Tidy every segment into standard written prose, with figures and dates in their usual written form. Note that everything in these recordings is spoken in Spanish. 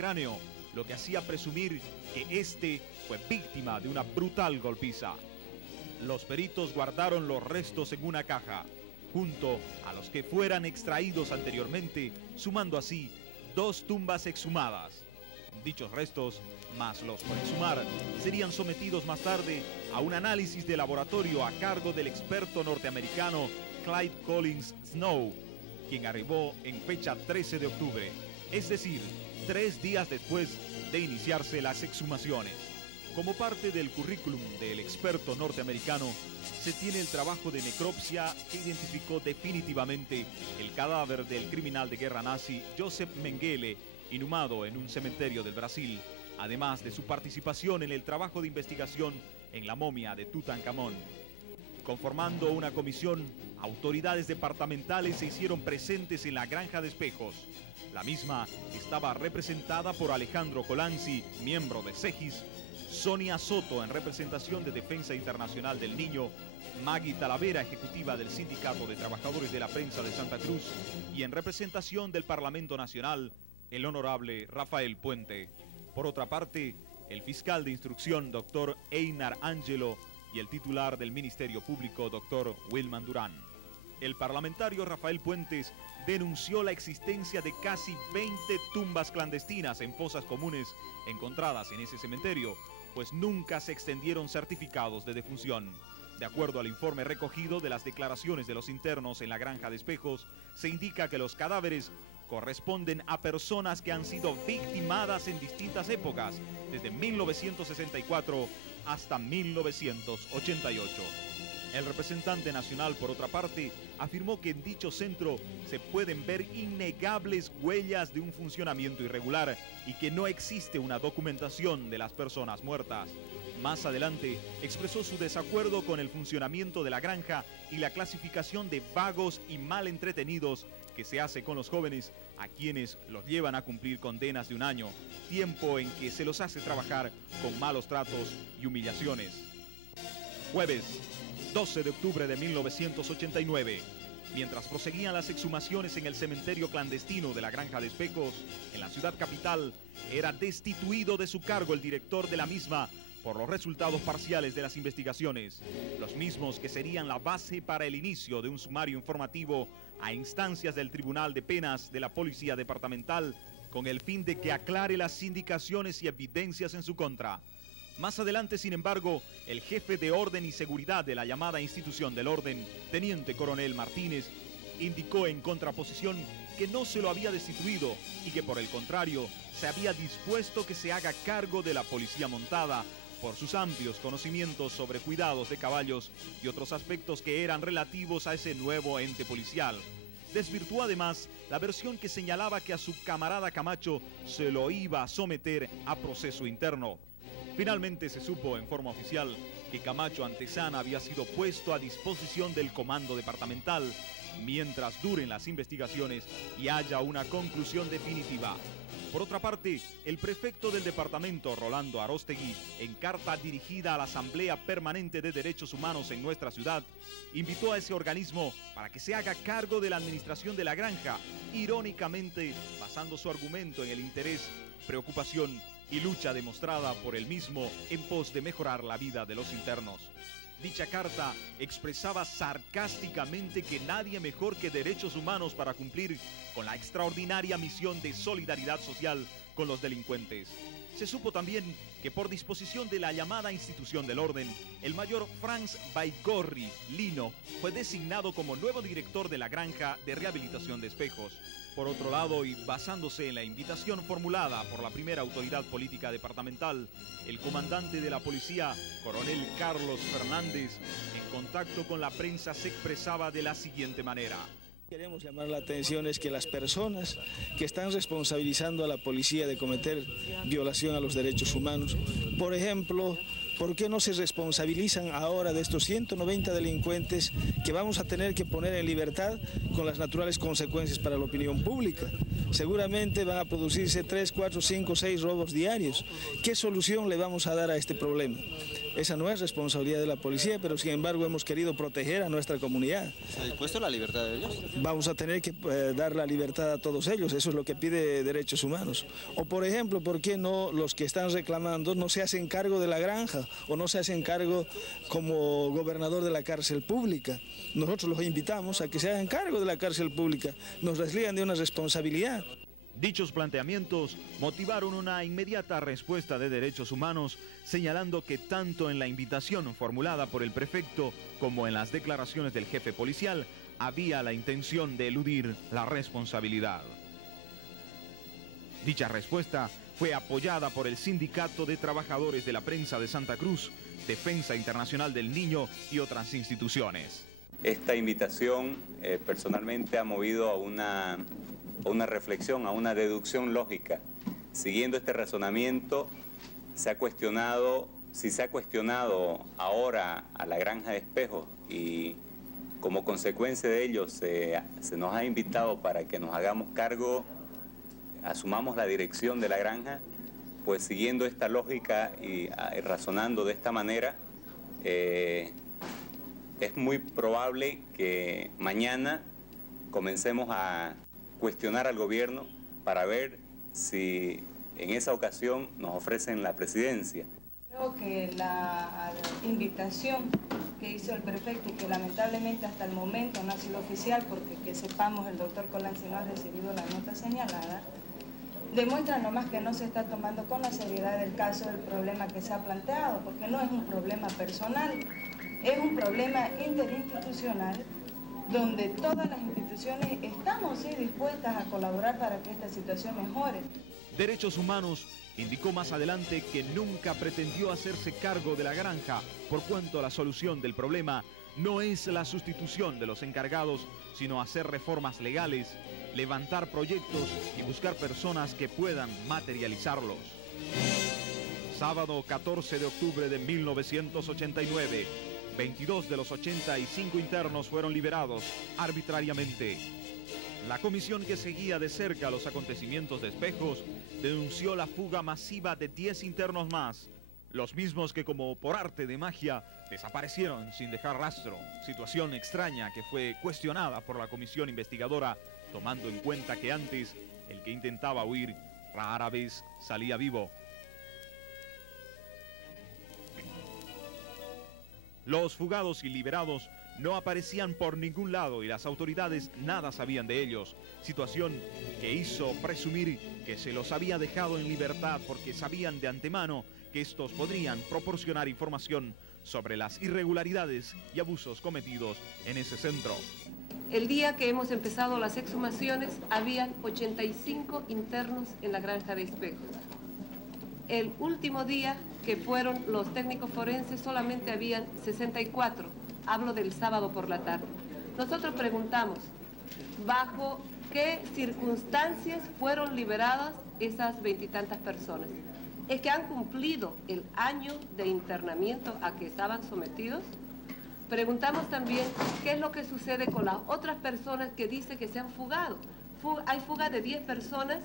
cráneo, lo que hacía presumir que este fue víctima de una brutal golpiza. Los peritos guardaron los restos en una caja, junto a los que fueran extraídos anteriormente, sumando así 2 tumbas exhumadas. Dichos restos, más los por exhumar, serían sometidos más tarde a un análisis de laboratorio a cargo del experto norteamericano Clyde Collins Snow, quien arribó en fecha 13 de octubre, es decir, 3 días después de iniciarse las exhumaciones. Como parte del currículum del experto norteamericano, se tiene el trabajo de necropsia que identificó definitivamente el cadáver del criminal de guerra nazi Joseph Mengele, inhumado en un cementerio del Brasil, además de su participación en el trabajo de investigación en la momia de Tutankamón. Conformando una comisión, autoridades departamentales se hicieron presentes en la Granja de Espejos. La misma estaba representada por Alejandro Colanzi, miembro de CEGIS, Sonia Soto en representación de Defensa Internacional del Niño, Maggie Talavera, ejecutiva del Sindicato de Trabajadores de la Prensa de Santa Cruz, y en representación del Parlamento Nacional, el honorable Rafael Puente. Por otra parte, el fiscal de instrucción, doctor Einar Angelo, y el titular del Ministerio Público, doctor Wilman Durán. El parlamentario Rafael Puentes denunció la existencia de casi 20 tumbas clandestinas en fosas comunes encontradas en ese cementerio, pues nunca se extendieron certificados de defunción. De acuerdo al informe recogido de las declaraciones de los internos en la Granja de Espejos, se indica que los cadáveres corresponden a personas que han sido victimadas en distintas épocas, desde 1964 hasta 1988. El representante nacional, por otra parte, afirmó que en dicho centro se pueden ver innegables huellas de un funcionamiento irregular y que no existe una documentación de las personas muertas. Más adelante, expresó su desacuerdo con el funcionamiento de la granja y la clasificación de vagos y mal entretenidos que se hace con los jóvenes, a quienes los llevan a cumplir condenas de 1 año, tiempo en que se los hace trabajar con malos tratos y humillaciones. Jueves 12 de octubre de 1989, mientras proseguían las exhumaciones en el cementerio clandestino de la Granja de Espejos, en la ciudad capital, era destituido de su cargo el director de la misma por los resultados parciales de las investigaciones, los mismos que serían la base para el inicio de un sumario informativo a instancias del Tribunal de Penas de la Policía Departamental, con el fin de que aclare las indicaciones y evidencias en su contra. Más adelante, sin embargo, el jefe de Orden y Seguridad de la llamada Institución del Orden, Teniente Coronel Martínez, indicó en contraposición que no se lo había destituido y que por el contrario se había dispuesto que se haga cargo de la policía montada por sus amplios conocimientos sobre cuidados de caballos y otros aspectos que eran relativos a ese nuevo ente policial. Desvirtuó además la versión que señalaba que a su camarada Camacho se lo iba a someter a proceso interno. Finalmente se supo en forma oficial que Camacho Antesana había sido puesto a disposición del comando departamental mientras duren las investigaciones y haya una conclusión definitiva. Por otra parte, el prefecto del departamento, Rolando Aróstegui, en carta dirigida a la Asamblea Permanente de Derechos Humanos en nuestra ciudad, invitó a ese organismo para que se haga cargo de la administración de la granja, irónicamente basando su argumento en el interés, preocupación y lucha demostrada por él mismo en pos de mejorar la vida de los internos. Dicha carta expresaba sarcásticamente que nadie mejor que Derechos Humanos para cumplir con la extraordinaria misión de solidaridad social con los delincuentes. Se supo también que por disposición de la llamada Institución del Orden, el mayor Franz Baigorri Lino fue designado como nuevo director de la Granja de Rehabilitación de Espejos. Por otro lado, y basándose en la invitación formulada por la primera autoridad política departamental, el comandante de la policía, coronel Carlos Fernández, en contacto con la prensa se expresaba de la siguiente manera. Queremos llamar la atención es que las personas que están responsabilizando a la policía de cometer violación a los derechos humanos, por ejemplo, ¿Por qué no se responsabilizan ahora de estos 190 delincuentes que vamos a tener que poner en libertad con las naturales consecuencias para la opinión pública? Seguramente van a producirse 3, 4, 5, 6 robos diarios. ¿Qué solución le vamos a dar a este problema? Esa no es responsabilidad de la policía, pero sin embargo hemos querido proteger a nuestra comunidad. ¿Se ha dispuesto la libertad de ellos? Vamos a tener que dar la libertad a todos ellos, eso es lo que pide Derechos Humanos. O por ejemplo, ¿por qué no los que están reclamando no se hacen cargo de la granja o no se hacen cargo como gobernador de la cárcel pública? Nosotros los invitamos a que se hagan cargo de la cárcel pública, nos desligan de una responsabilidad. Dichos planteamientos motivaron una inmediata respuesta de Derechos Humanos, señalando que tanto en la invitación formulada por el prefecto como en las declaraciones del jefe policial había la intención de eludir la responsabilidad. Dicha respuesta fue apoyada por el Sindicato de Trabajadores de la Prensa de Santa Cruz, Defensa Internacional del Niño y otras instituciones. Esta invitación personalmente ha movido a una reflexión, a una deducción lógica. Siguiendo este razonamiento, si se ha cuestionado ahora a la Granja de Espejos y como consecuencia de ello se nos ha invitado para que nos hagamos cargo, asumamos la dirección de la granja, pues siguiendo esta lógica y razonando de esta manera, es muy probable que mañana comencemos a cuestionar al gobierno para ver si en esa ocasión nos ofrecen la presidencia. Creo que la invitación que hizo el prefecto y que lamentablemente hasta el momento no ha sido oficial, porque que sepamos el doctor Colanzi no ha recibido la nota señalada, demuestra nomás que no se está tomando con la seriedad del caso del problema que se ha planteado, porque no es un problema personal, es un problema interinstitucional donde todas las instituciones estamos dispuestas a colaborar para que esta situación mejore. Derechos Humanos indicó más adelante que nunca pretendió hacerse cargo de la granja, por cuanto la solución del problema no es la sustitución de los encargados, sino hacer reformas legales, levantar proyectos y buscar personas que puedan materializarlos. Sábado 14 de octubre de 1989, 22 de los 85 internos fueron liberados arbitrariamente. La comisión que seguía de cerca los acontecimientos de Espejos denunció la fuga masiva de 10 internos más, los mismos que como por arte de magia desaparecieron sin dejar rastro, situación extraña que fue cuestionada por la comisión investigadora, tomando en cuenta que antes el que intentaba huir rara vez salía vivo. Los fugados y liberados no aparecían por ningún lado y las autoridades nada sabían de ellos, situación que hizo presumir que se los había dejado en libertad porque sabían de antemano que estos podrían proporcionar información sobre las irregularidades y abusos cometidos en ese centro. El día que hemos empezado las exhumaciones, habían 85 internos en la Granja de Espejos. El último día que fueron los técnicos forenses solamente habían 64. Hablo del sábado por la tarde. Nosotros preguntamos, ¿bajo qué circunstancias fueron liberadas esas 20 y tantas personas? ¿Es que han cumplido el año de internamiento a que estaban sometidos? Preguntamos también qué es lo que sucede con las otras personas que dicen que se han fugado. Hay fuga de 10 personas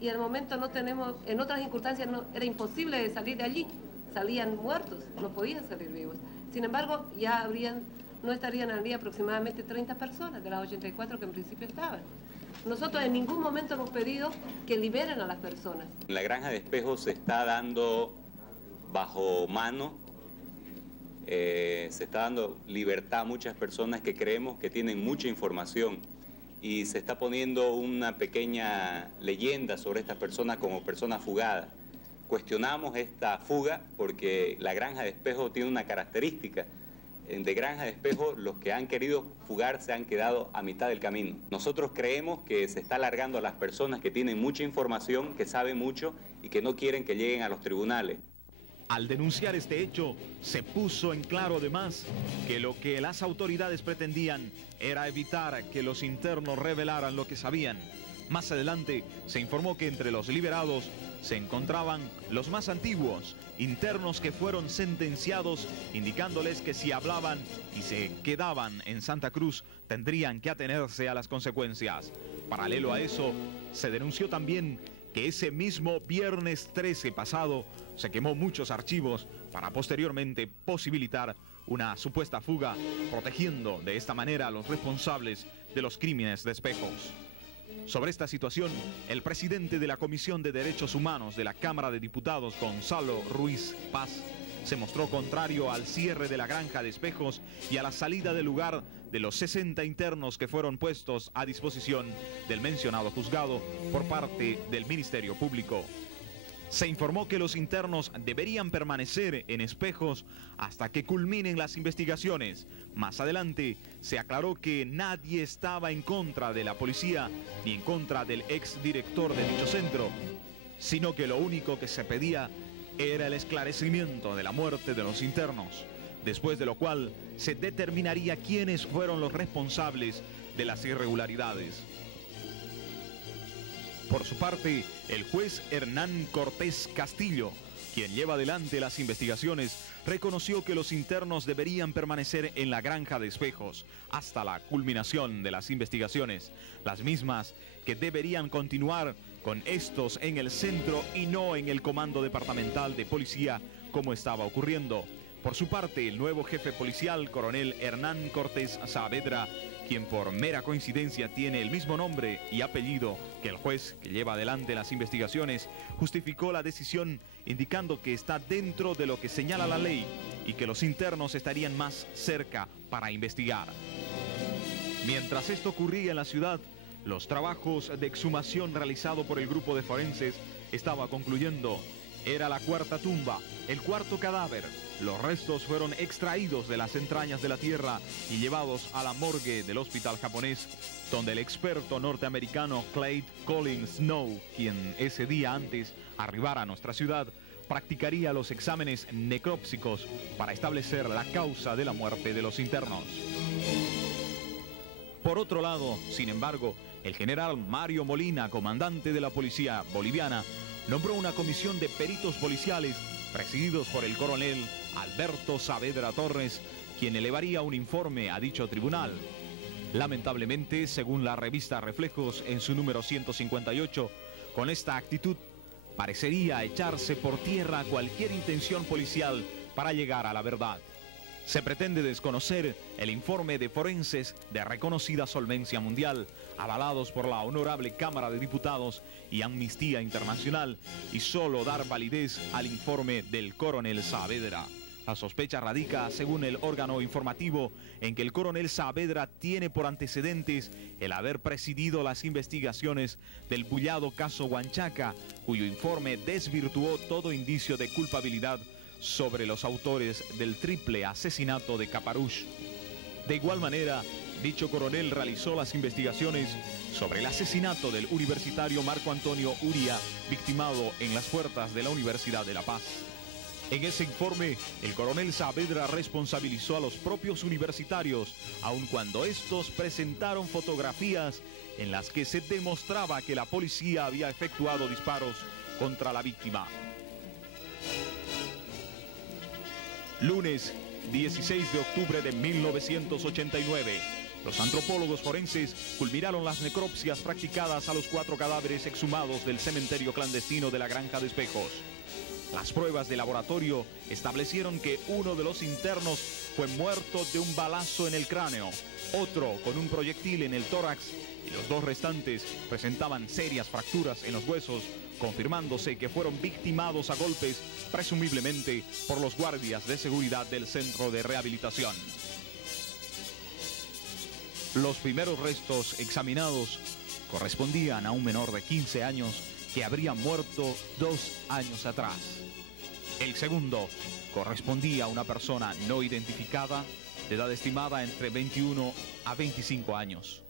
y al momento no tenemos, en otras circunstancias era imposible de salir de allí. Salían muertos, no podían salir vivos. Sin embargo, ya no estarían al día aproximadamente 30 personas de las 84 que en principio estaban. Nosotros en ningún momento hemos pedido que liberen a las personas. En la Granja de Espejos se está dando bajo mano, se está dando libertad a muchas personas que creemos que tienen mucha información y se está poniendo una pequeña leyenda sobre estas personas como personas fugadas. Cuestionamos esta fuga porque la Granja de Espejos tiene una característica. De Granja de Espejos, los que han querido fugar se han quedado a mitad del camino. Nosotros creemos que se está alargando a las personas que tienen mucha información, que saben mucho y que no quieren que lleguen a los tribunales. Al denunciar este hecho, se puso en claro además que lo que las autoridades pretendían era evitar que los internos revelaran lo que sabían, Más adelante se informó que entre los liberados se encontraban los más antiguos, internos que fueron sentenciados, indicándoles que si hablaban y se quedaban en Santa Cruz tendrían que atenerse a las consecuencias. Paralelo a eso, se denunció también que ese mismo viernes 13 pasado se quemó muchos archivos para posteriormente posibilitar una supuesta fuga, protegiendo de esta manera a los responsables de los crímenes de Espejos. Sobre esta situación, el presidente de la Comisión de Derechos Humanos de la Cámara de Diputados, Gonzalo Ruiz Paz, se mostró contrario al cierre de la granja de Espejos y a la salida del lugar de los 60 internos que fueron puestos a disposición del mencionado juzgado por parte del Ministerio Público. Se informó que los internos deberían permanecer en Espejos hasta que culminen las investigaciones. Más adelante se aclaró que nadie estaba en contra de la policía ni en contra del exdirector de dicho centro, sino que lo único que se pedía era el esclarecimiento de la muerte de los internos, después de lo cual se determinaría quiénes fueron los responsables de las irregularidades. Por su parte, el juez Hernán Cortés Castillo, quien lleva adelante las investigaciones, reconoció que los internos deberían permanecer en la granja de Espejos hasta la culminación de las investigaciones, las mismas que deberían continuar con estos en el centro y no en el Comando Departamental de Policía como estaba ocurriendo. Por su parte, el nuevo jefe policial, coronel Hernán Cortés Saavedra, quien por mera coincidencia tiene el mismo nombre y apellido que el juez que lleva adelante las investigaciones, justificó la decisión indicando que está dentro de lo que señala la ley y que los internos estarían más cerca para investigar. Mientras esto ocurría en la ciudad, los trabajos de exhumación realizado por el grupo de forenses estaba concluyendo. Era la cuarta tumba, el cuarto cadáver. Los restos fueron extraídos de las entrañas de la tierra y llevados a la morgue del hospital japonés, donde el experto norteamericano Clyde Collins Snow, quien ese día antes arribara a nuestra ciudad, practicaría los exámenes necrópsicos para establecer la causa de la muerte de los internos. Por otro lado, sin embargo, el general Mario Molina, comandante de la policía boliviana, nombró una comisión de peritos policiales presididos por el coronel Alberto Saavedra Torres, quien elevaría un informe a dicho tribunal. Lamentablemente, según la revista Reflejos en su número 158, con esta actitud parecería echarse por tierra cualquier intención policial para llegar a la verdad. Se pretende desconocer el informe de forenses de reconocida solvencia mundial, avalados por la Honorable Cámara de Diputados y Amnistía Internacional, y solo dar validez al informe del coronel Saavedra. La sospecha radica, según el órgano informativo, en que el coronel Saavedra tiene por antecedentes el haber presidido las investigaciones del bullado caso Huanchaca, cuyo informe desvirtuó todo indicio de culpabilidad sobre los autores del triple asesinato de Caparush. De igual manera, dicho coronel realizó las investigaciones sobre el asesinato del universitario Marco Antonio Uria, victimado en las puertas de la Universidad de La Paz. En ese informe, el coronel Saavedra responsabilizó a los propios universitarios, aun cuando estos presentaron fotografías en las que se demostraba que la policía había efectuado disparos contra la víctima. Lunes 16 de octubre de 1989, los antropólogos forenses culminaron las necropsias practicadas a los 4 cadáveres exhumados del cementerio clandestino de la Granja de Espejos. Las pruebas de laboratorio establecieron que uno de los internos fue muerto de un balazo en el cráneo, otro con un proyectil en el tórax y los 2 restantes presentaban serias fracturas en los huesos, confirmándose que fueron victimados a golpes, presumiblemente por los guardias de seguridad del centro de rehabilitación. Los primeros restos examinados correspondían a un menor de 15 años que habría muerto 2 años atrás. El segundo correspondía a una persona no identificada, de edad estimada entre 21 a 25 años.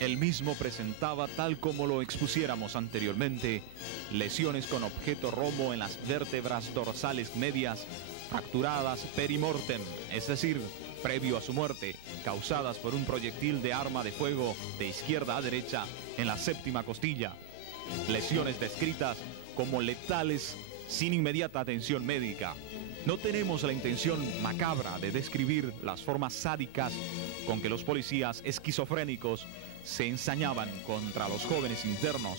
El mismo presentaba, tal como lo expusiéramos anteriormente, lesiones con objeto romo en las vértebras dorsales medias, fracturadas perimortem, es decir, previo a su muerte, causadas por un proyectil de arma de fuego de izquierda a derecha en la séptima costilla. Lesiones descritas como letales sin inmediata atención médica. No tenemos la intención macabra de describir las formas sádicas con que los policías esquizofrénicos se ensañaban contra los jóvenes internos,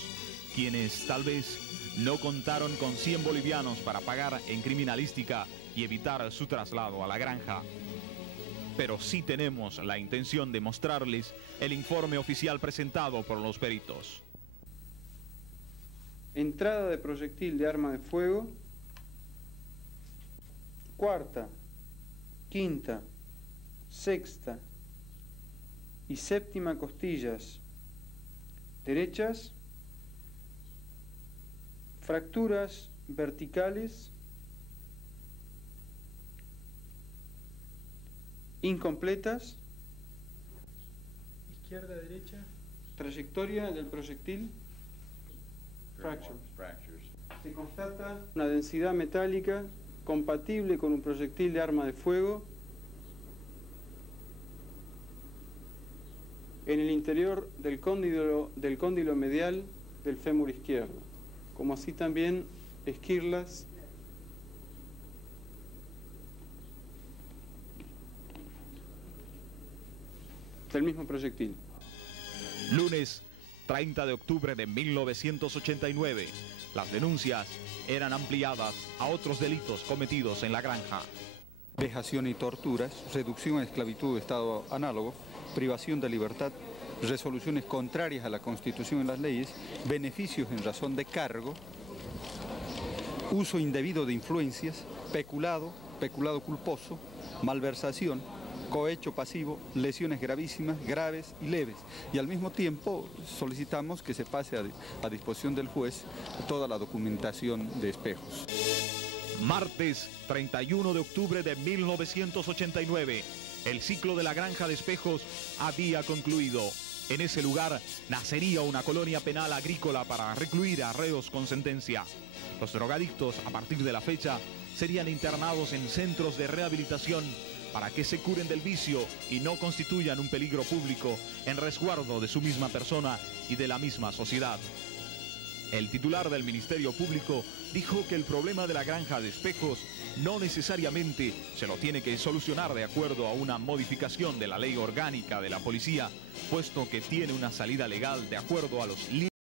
quienes tal vez no contaron con 100 bolivianos para pagar en criminalística y evitar su traslado a la granja. Pero sí tenemos la intención de mostrarles el informe oficial presentado por los peritos. Entrada de proyectil de arma de fuego, cuarta, quinta, sexta y séptima costillas derechas, fracturas verticales incompletas, izquierda, derecha, trayectoria del proyectil, fractures. Se constata una densidad metálica compatible con un proyectil de arma de fuego en el interior del cóndilo medial del fémur izquierdo, como así también esquirlas del mismo proyectil. Lunes 30 de octubre de 1989. Las denuncias eran ampliadas a otros delitos cometidos en la granja. Vejación y torturas, reducción a esclavitud de estado análogo, privación de libertad, resoluciones contrarias a la Constitución y las leyes, beneficios en razón de cargo, uso indebido de influencias, peculado culposo, malversación, cohecho pasivo, lesiones gravísimas, graves y leves. Y al mismo tiempo solicitamos que se pase a disposición del juez toda la documentación de Espejos. Martes 31 de octubre de 1989. El ciclo de la granja de Espejos había concluido. En ese lugar nacería una colonia penal agrícola para recluir a reos con sentencia. Los drogadictos, a partir de la fecha, serían internados en centros de rehabilitación para que se curen del vicio y no constituyan un peligro público en resguardo de su misma persona y de la misma sociedad. El titular del Ministerio Público dijo que el problema de la granja de Espejos no necesariamente se lo tiene que solucionar de acuerdo a una modificación de la ley orgánica de la policía, puesto que tiene una salida legal de acuerdo a los límites